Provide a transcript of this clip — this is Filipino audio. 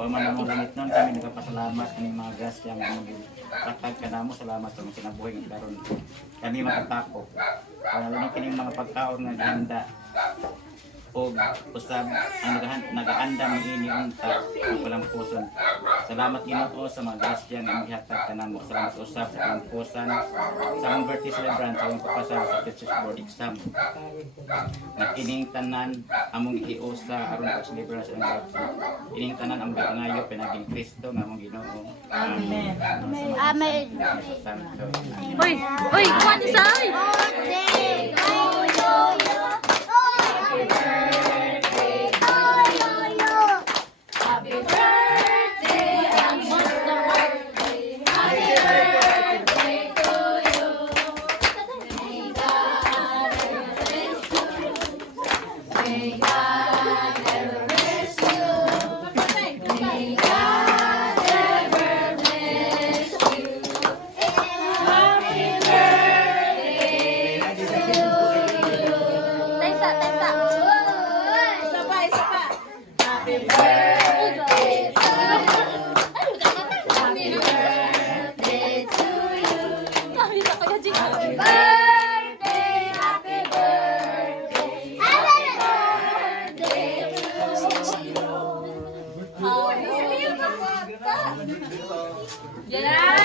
Wa man ang langit nun, kami nagpapasalamat ng mga grasya nga magtatag ka namo. Salamat sa mga kinabuhi ng karon. Kami matatako. Panalangin kining mga pagkaon nga gihanda o usab ang nagaanda ng inyong unta ng walang puson. Salamat Ginoo sa mga grasya nga gihatag kanamo. Salamat usab sa kalampusan sa among birthday celebrant sa among papasal sa Teachers Board exam. Na kining tanan among giusa aron sa celebration sa among birthday. Kining tanan among gipangayo pinaging Kristo nga among Ginoo. Amen. Amen. Uy! Uy! Kuha ni Sai! Birthday to you. Happy birthday to you. Happy birthday, happy birthday, happy birthday to you. May God ever bless you. May God ever bless you. May God ever bless you. Happy birthday to you. Taisa. Happy birthday to you. Happy birthday to you. Happy birthday, happy birthday. Happy birthday to you. Yan.